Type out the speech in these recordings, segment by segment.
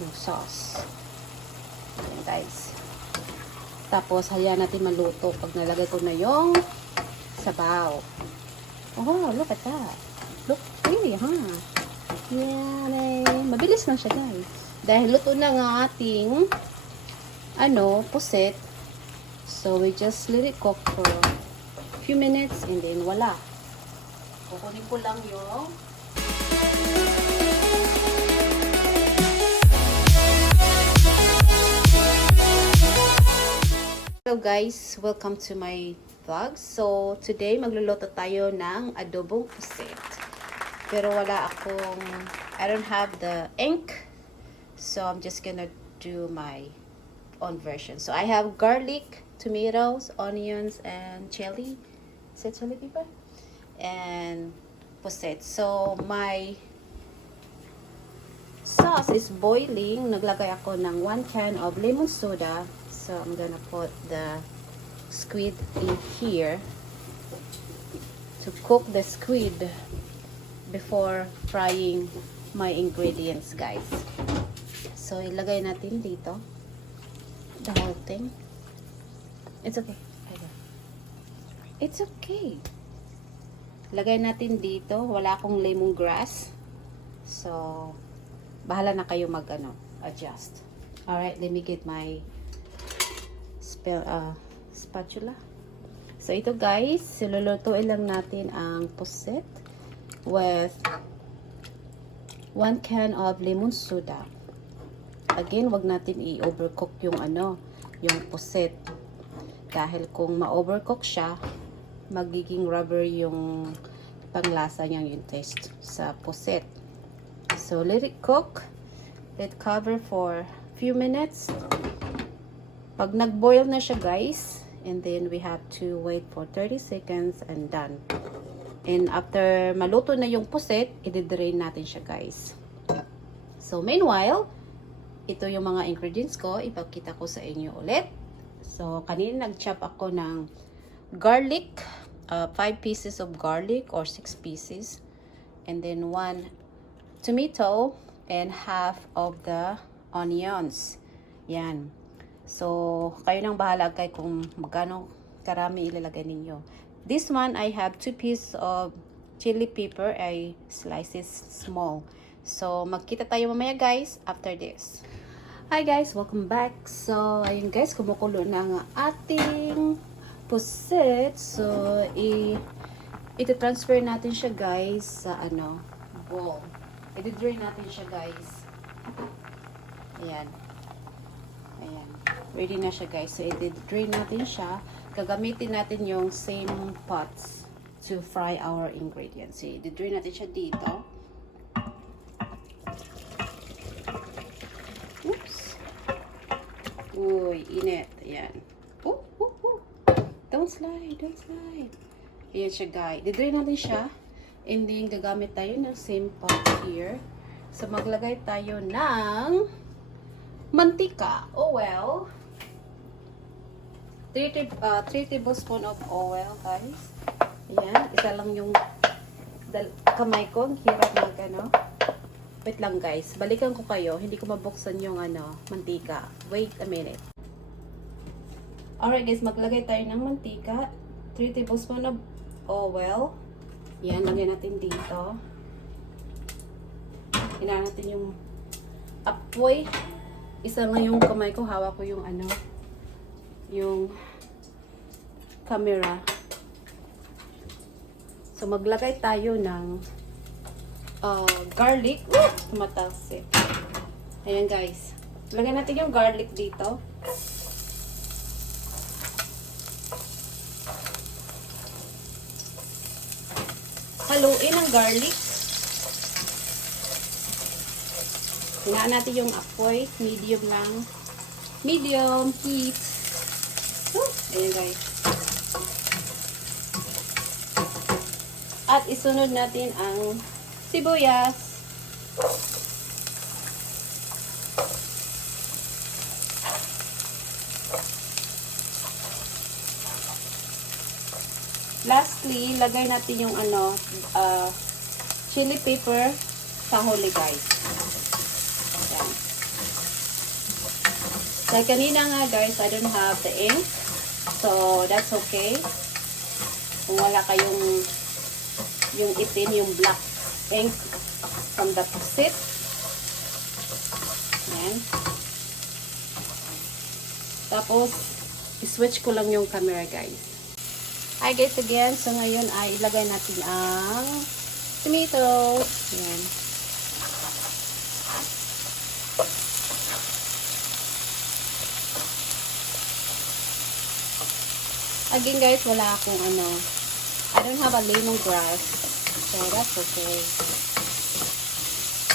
yung sauce. Ayan guys. Tapos, hayaan natin maluto pag nalagay ko na yung sabaw. Oh, look at that. Look pretty, huh? Yan eh. Mabilis lang siya guys. Dahil luto na nga ating pusit. So, we just let it cook for a few minutes and then wala. Kukunin ko lang yung hello guys, welcome to my vlog. So today magluluto tayo ng adobong pusit. Pero wala akong, I don't have the ink. So I'm just gonna do my own version. So I have garlic, tomatoes, onions, and chili. Is it chili pepper? And pusit. So my sauce is boiling. Naglagay ako ng 1 can of lemon soda. So I'm gonna put the squid in here to cook the squid before frying my ingredients, guys. So ilagay natin dito the whole thing. It's okay. It's okay. Lagay natin dito. Wala akong lemongrass. So bahala na kayo adjust. Alright, let me get my spatula. So ito guys, silulutuin lang natin ang pusit with 1 can of lemon soda. Again, wag natin i-overcook yung yung pusit. Dahil kung ma-overcook siya, magiging rubber yung panglasa niya, yung taste sa pusit. So let it cook. Let it cover for a few minutes. Pag nag-boil na siya guys, and then we have to wait for 30 seconds and done. And after maluto na yung pusit, i-drain natin siya guys. So meanwhile, ito yung mga ingredients ko, ipakita ko sa inyo ulit. So kanina nag-chop ako ng garlic, 5 pieces of garlic or 6 pieces. And then 1 tomato and half of the onions. Yan. So, kayo nang bahala kay kung magkano karami ilalagay ninyo. This one, I have 2 pieces of chili pepper. I slice it small. So, magkita tayo mamaya guys after this. Hi guys, welcome back. So, ayun guys, kumukulo na ang ating pusit. So, ito-transfer natin siya guys sa bowl. I-drain natin siya guys. Ayan. Ayan. Ready na siya guys. So, i-drain natin siya. Gagamitin natin yung same pots to fry our ingredients. So, i-drain natin siya dito. Oops. Uy, init. Ayan. Don't slide. Don't slide. Ayan siya guys. I-drain natin siya. And then, gagamit tayo ng same pot here. So, maglagay tayo ng mantika, oil. 3 tablespoon of oil, guys. Ayan, isa lang yung kamay ko. Hirap Wait lang, guys. Balikan ko kayo. Hindi ko mabuksan yung mantika. Wait a minute. Alright, guys. Maglagay tayo ng mantika. 3 tablespoon of oil. Yan, lagyan natin dito. Hinaan natin yung apoy. Isa nga yung kamay ko, hawak ko yung yung camera. So maglagay tayo ng garlic. Tumatalsik. Ayan guys. Lagyan natin yung garlic dito. Haluin ang garlic. Hinaan natin yung apoy. Medium lang. Medium heat. Ayan guys. At isunod natin ang sibuyas. Lastly, lagay natin yung chili pepper sa huli guys. Ayan. Like kanina nga guys, I don't have the ink. So, that's okay. Kung wala kayong yung itim, yung black ink from the pusit. Ayan. Tapos, i-switch ko lang yung camera guys. Hi guys again. So, ngayon ay ilagay natin ang tomatoes. Ayan. Again guys, wala akong ano, I don't have a lemongrass. So that's okay.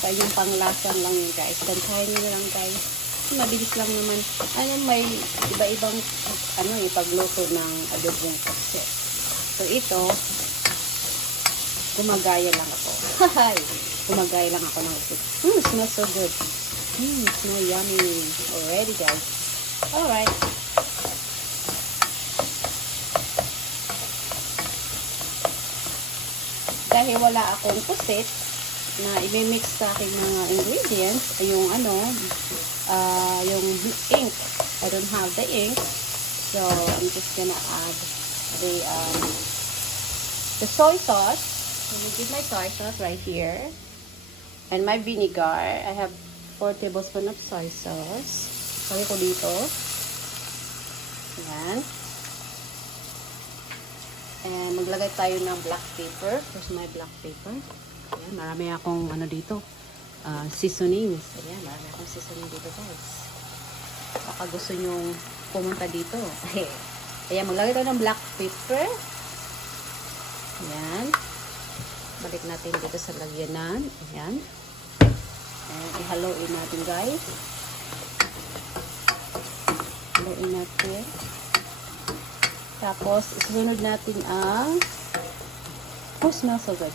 So yung panglasan lang yun guys. Tantahin nyo lang guys. Mabilis lang naman. Ano, may iba-ibang ano, ipagluto ng adobong pusit. So ito, gumagaya lang ako. Gumagaya lang ako ng pusit. Smells so good. Smells yummy already guys. Alright. Dahil wala akong pusit na i-mix sa aking mga ingredients, yung ano, yung ink. I don't have the ink. So, I'm just gonna add the soy sauce. Let me get my soy sauce right here. And my vinegar. I have 4 tablespoons of soy sauce. Lagay ko dito. Ayan. And maglagay tayo ng black pepper. Here's my black pepper. Ayan, marami akong ano dito. Seasonings. Ayan, marami akong seasoning dito guys. Baka gusto nyo pumunta dito. Ayan, maglagay tayo ng black pepper. Ayan. Balik natin dito sa lagyanan. Ayan. And ihaloin natin guys. Haloin natin. Tapos, isunod natin ang smells so good.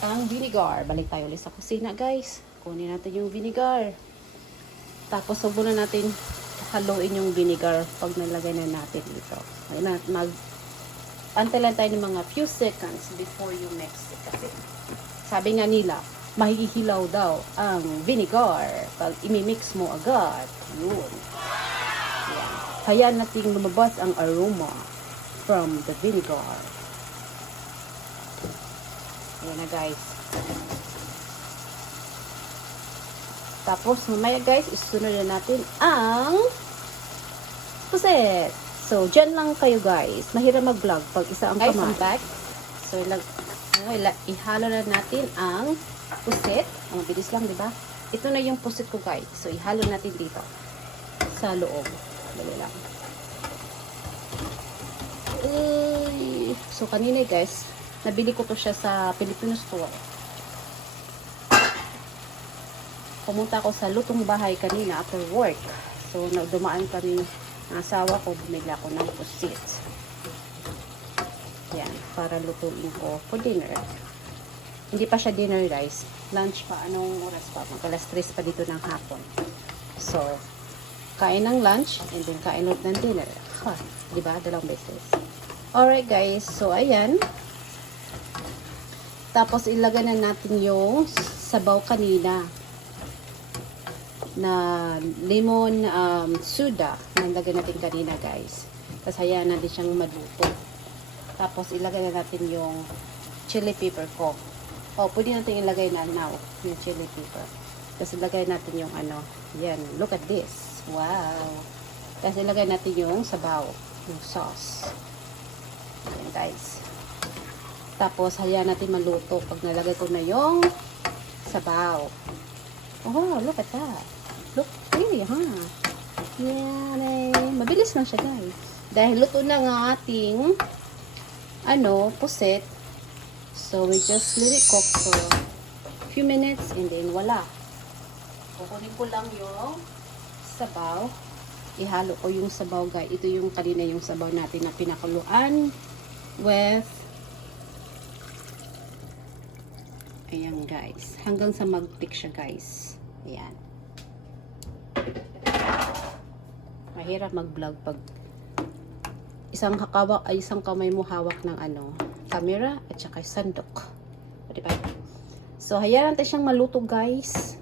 Ang vinegar. Balik tayo ulit sa kusina, guys. Kunin natin yung vinegar. Tapos, huwag na natin haluin yung vinegar pag nalagay na natin dito. Antay lang tayo ng mga few seconds before you mix it. Kasi, sabi nga nila, mahihilaw daw ang vinegar pag imimix mo agad. Yun. Hayaan natin lumabas ang aroma from the vinegar. Ayan na guys. Tapos mamaya guys, isunod na natin ang pusit. So, dyan lang kayo guys. Mahirap mag-vlog pag isa ang kamay. Back. So, ihalo na natin ang pusit. Ang bilis lang, di ba? Ito na yung pusit ko guys. So, ihalo natin dito sa loob. Dali lang. So, kanina guys, nabili ko to siya sa Filipino store. Pumunta ako sa lutong bahay kanina after work. So, dumaan kami ng asawa ko, bumili ako ng pusit. Yan, para lutuin ko for dinner. Hindi pa siya dinner guys. Lunch pa, anong oras pa? Mag-alas 3 pa dito ng hapon. So, kain ng lunch, and then kain ulit ng dinner. Diba? Dalawang beses. Alright guys, so ayan. Tapos ilagay na natin yung sabaw kanina na lemon soda na ilagay natin kanina guys. Tapos hayaan natin siyang maluto. Tapos ilagay na natin yung chili pepper ko. Pwede natin ilagay na now yung chili pepper. Tapos ilagay natin yung ano, yan, look at this. Wow. Tapos ilagay natin yung sabaw, yung sauce. Ayan guys. Tapos hayaan natin maluto pag nalagay ko na yung sabaw. Oh, look at that. Look, really, Yan eh. Mabilis lang siya guys. Dahil luto na nga ating pusit. So we just let it cook for a few minutes and then wala. Kukunin ko lang yung sabaw. Ihalo ko yung sabaw guys. Ito yung kanina yung sabaw natin na pinakuluan with ayan guys. Hanggang sa mag-thick siya guys. Ayan. Mahirap mag-vlog pag isang kamay mo hawak ng camera at saka sandok. Diba? So hayaan natin siyang maluto guys.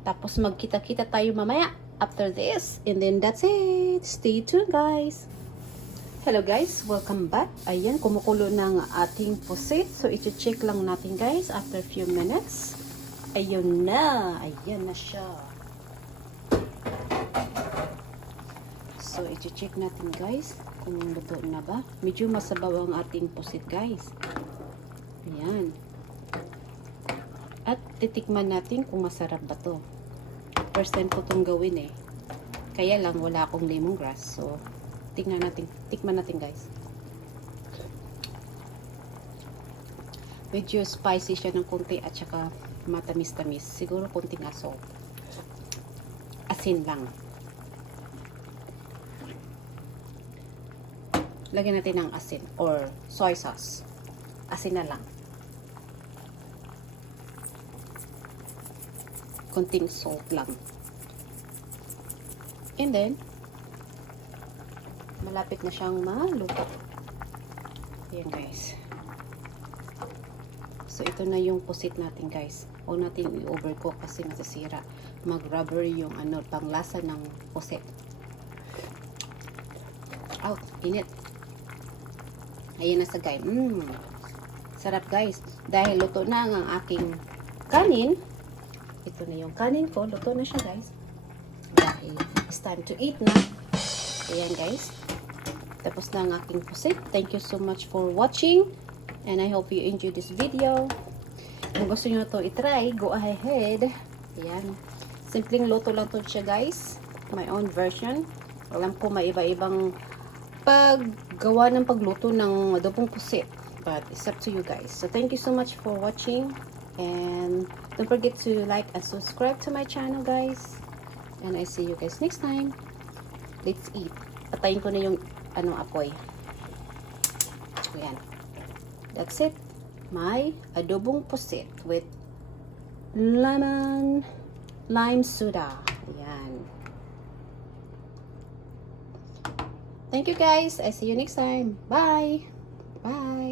Tapos magkita-kita tayo mamaya after this. And then that's it. Stay tuned, guys. Hello guys, welcome back. Ayan, kumukulo ng ating pusit. So, iti-check lang natin guys after few minutes. Ayun na. Ayan na siya. So, iti-check natin guys kung luto na ba. Medyo masabaw ang ating pusit guys. Ayan. At titikman natin kung masarap ba to. First time ko itong gawin eh. Kaya lang wala akong lemongrass. So, tikman natin guys. Medyo spicy siya ng konti at saka matamis-tamis. Siguro konting aso. Asin lang. Lagyan natin ng asin or soy sauce. Asin na lang. Konting salt lang. And then, malapit na siyang maluto. Ayan guys. So, ito na yung pusit natin guys. Huwag natin i-overcook kasi masisira. Mag-rubber yung panglasa ng pusit. Out, init. Ayan na sa guys. Sarap guys. Dahil luto na ang aking kanin. Ito na yung kanin ko. Luto na siya guys. Dahil it's time to eat na. Ayan guys. Tapos na ang aking pusit. Thank you so much for watching. And I hope you enjoyed this video. Kung gusto nyo ito itry, go ahead. Ayan. Simpleng luto lang to siya guys. My own version. Alam ko may iba-ibang paggawa ng pagluto ng adobong pusit. But it's up to you guys. So thank you so much for watching. And don't forget to like and subscribe to my channel guys. And I see you guys next time. Let's eat. Patayin ko na yung apoy. Ayan. That's it. My adobong pusit with lime soda. Ayan. Thank you guys. I see you next time. Bye. Bye.